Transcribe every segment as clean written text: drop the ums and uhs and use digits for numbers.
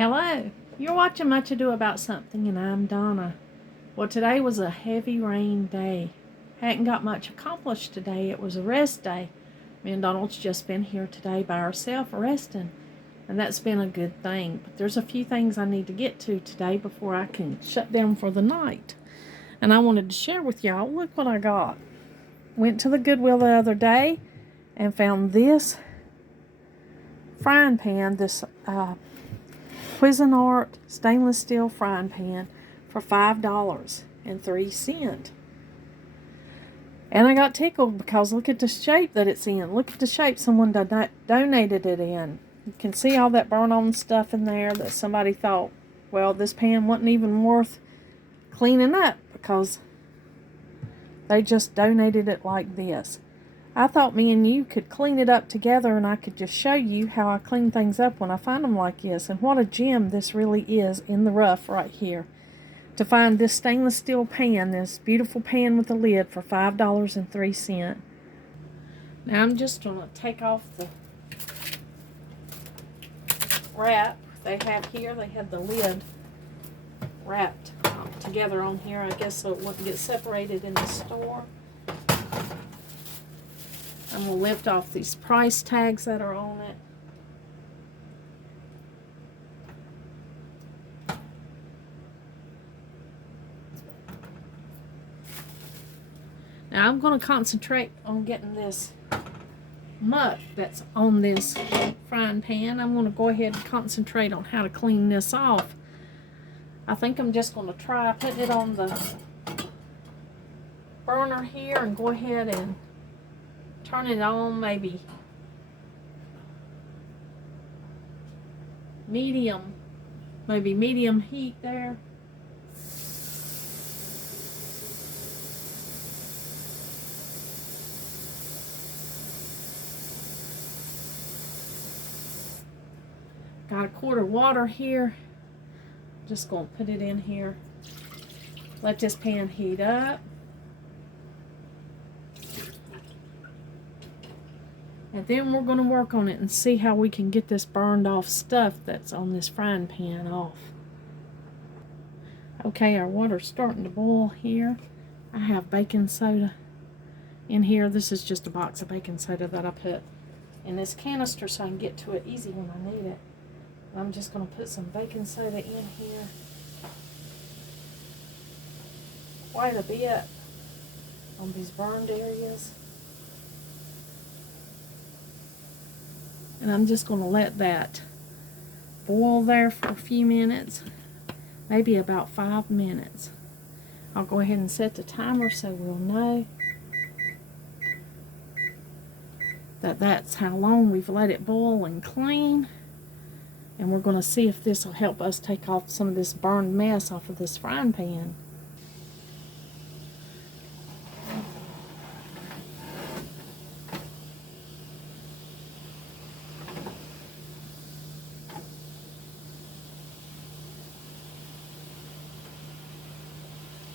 Hello, you're watching Much Ado About Something, and I'm Donna. Well, today was a heavy rain day. Hadn't got much accomplished today. It was a rest day. Me and Donald's just been here today by ourselves resting, and that's been a good thing. But there's a few things I need to get to today before I can shut down for the night. And I wanted to share with y'all, look what I got. Went to the Goodwill the other day and found this frying pan, this Cuisinart stainless steel frying pan for $5.03. And I got tickled because look at the shape that it's in. Look at the shape someone donated it in. You can see all that burn-on stuff in there that somebody thought, well, this pan wasn't even worth cleaning up because they just donated it like this. I thought me and you could clean it up together and I could just show you how I clean things up when I find them like this. And what a gem this really is in the rough right here. To find this stainless steel pan, this beautiful pan with a lid for $5.03. Now I'm just going to take off the wrap they have here. They have the lid wrapped together on here, I guess, so it wouldn't get separated in the store. I'm going to lift off these price tags that are on it. Now I'm going to concentrate on getting this muck that's on this frying pan. I'm going to go ahead and concentrate on how to clean this off. I think I'm just going to try putting it on the burner here and go ahead and turn it on maybe medium heat there. Got a quart of water here. Just going to put it in here. Let this pan heat up. And then we're going to work on it and see how we can get this burned off stuff that's on this frying pan off. Okay, our water's starting to boil here. I have baking soda in here. This is just a box of baking soda that I put in this canister so I can get to it easy when I need it. I'm just going to put some baking soda in here. Quite a bit on these burned areas. And I'm just going to let that boil there for a few minutes, maybe about 5 minutes. I'll go ahead and set the timer so we'll know that that's how long we've let it boil and clean. And we're going to see if this will help us take off some of this burned mess off of this frying pan.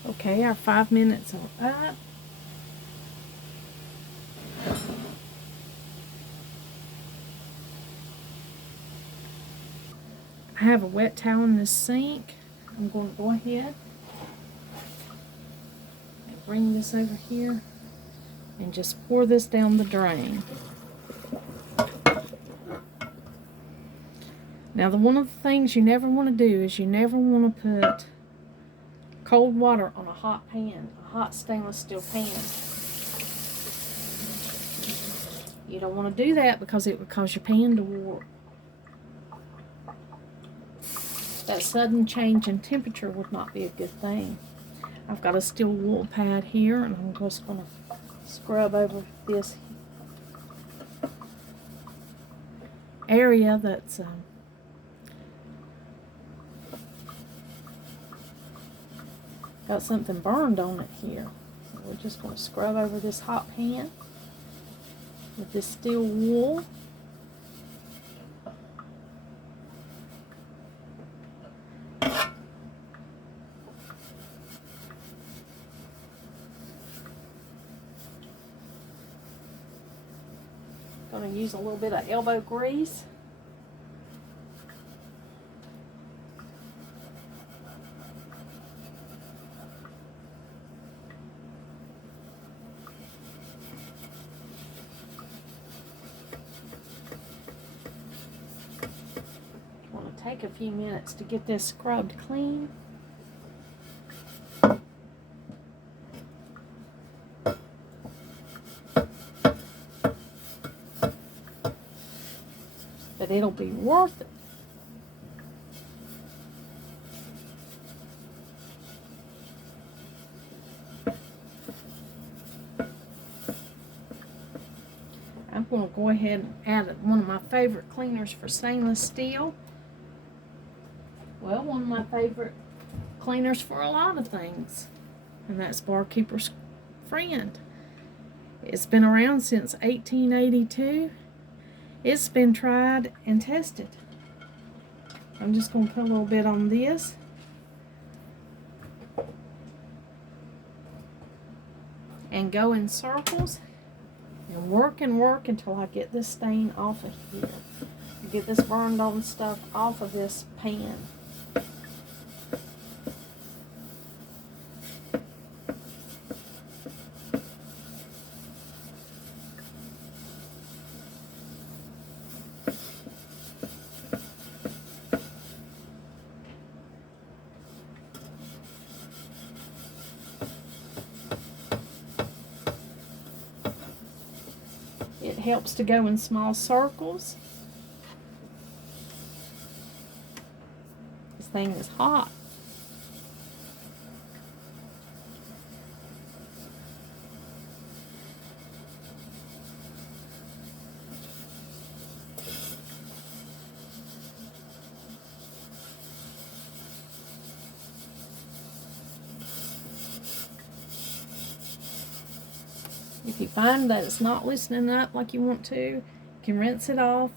Okay, our 5 minutes are up. I have a wet towel in the sink. I'm going to go ahead and bring this over here and just pour this down the drain. Now, one of the things you never want to do is you never want to put cold water on a hot pan, a hot stainless steel pan. You don't want to do that because it would cause your pan to warp. That sudden change in temperature would not be a good thing. I've got a steel wool pad here, and I'm just going to scrub over this area that's got something burned on it here. So we're just going to scrub over this hot pan with this steel wool. Going to use a little bit of elbow grease. take a few minutes to get this scrubbed clean. But it'll be worth it. I'm going to go ahead and add one of my favorite cleaners for stainless steel. Well, one of my favorite cleaners for a lot of things. And that's Barkeeper's Friend. It's been around since 1882. It's been tried and tested. I'm just going to put a little bit on this. And go in circles. And work until I get this stain off of here. Get this burned on stuff off of this pan. It helps to go in small circles. This thing is hot. If you find that it's not loosening up like you want to, you can rinse it off,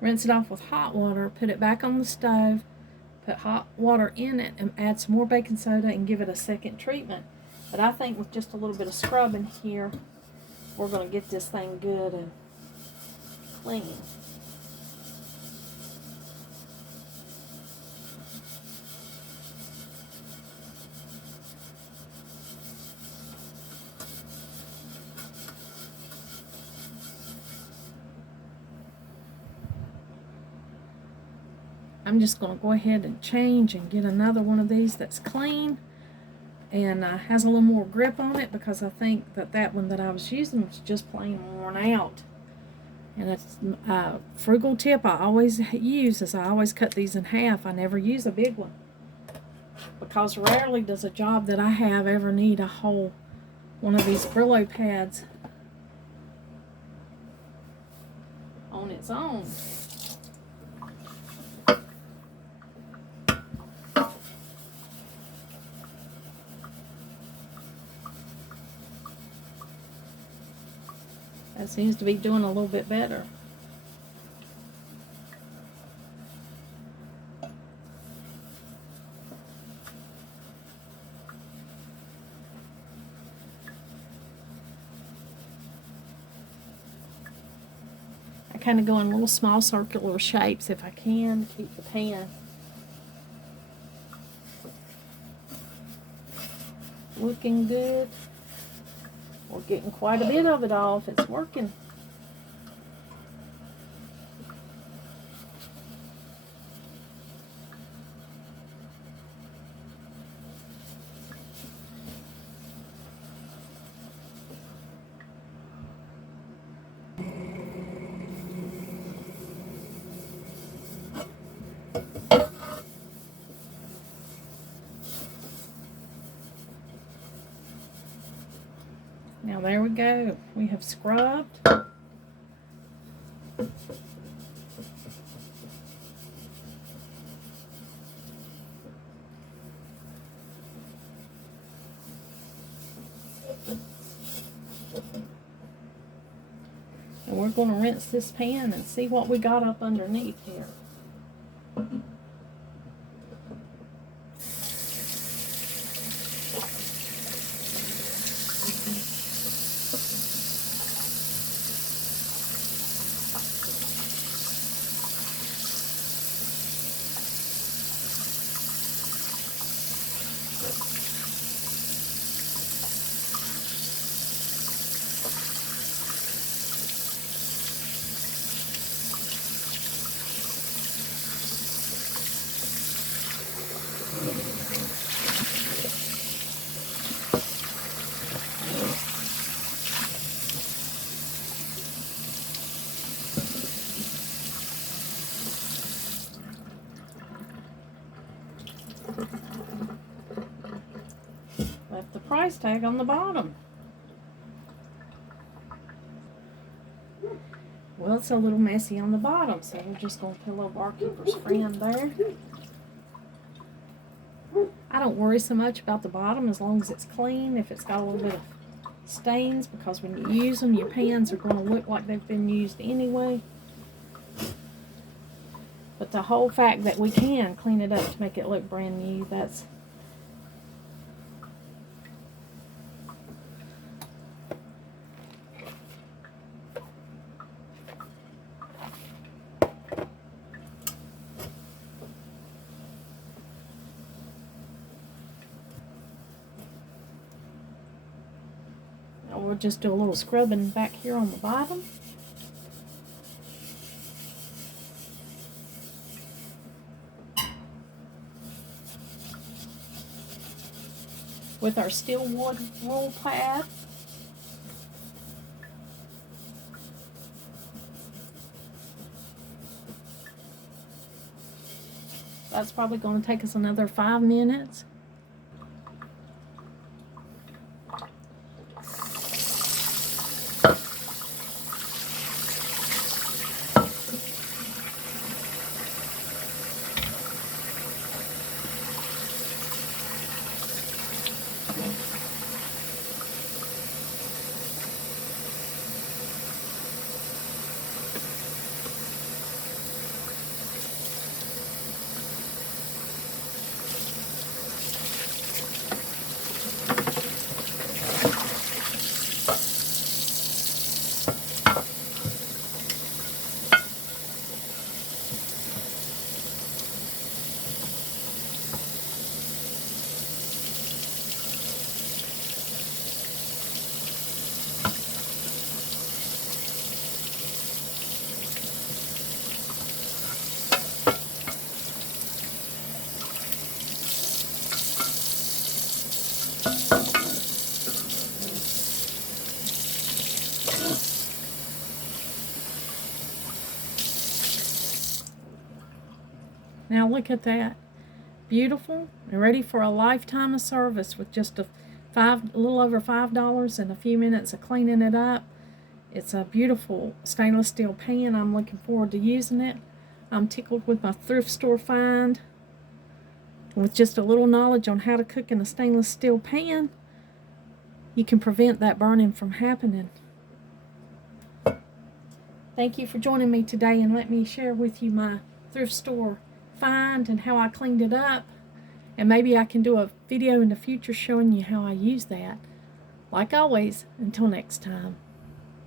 rinse it off with hot water, put it back on the stove, put hot water in it, and add some more baking soda and give it a second treatment. But I think with just a little bit of scrubbing here, we're going to get this thing good and clean. I'm just going to go ahead and change and get another one of these that's clean and has a little more grip on it, because I think that one that I was using was just plain worn out. And it's a frugal tip I always use is I always cut these in half. I never use a big one, because rarely does a job that I have ever need a whole one of these Brillo pads on its own. That seems to be doing a little bit better. I kind of go in little small circular shapes if I can to keep the pan looking good. We're getting quite a bit of it off. It's working. Now there we go. We have scrubbed. And we're going to rinse this pan and see what we got up underneath here. Left the price tag on the bottom. Well, it's a little messy on the bottom, so we're just going to put a little Barkeeper's Friend there. I don't worry so much about the bottom as long as it's clean. If it's got a little bit of stains, because when you use them, your pans are going to look like they've been used anyway. But the whole fact that we can clean it up to make it look brand new, that's we'll just do a little scrubbing back here on the bottom. With our steel wood roll pad. That's probably going to take us another 5 minutes. Now look at that. Beautiful and ready for a lifetime of service with just a little over $5 and a few minutes of cleaning it up. It's a beautiful stainless steel pan. I'm looking forward to using it. I'm tickled with my thrift store find. With just a little knowledge on how to cook in a stainless steel pan, you can prevent that burning from happening. Thank you for joining me today, and let me share with you my thrift store find and how I cleaned it up. And maybe I can do a video in the future showing you how I use that. Like always, until next time.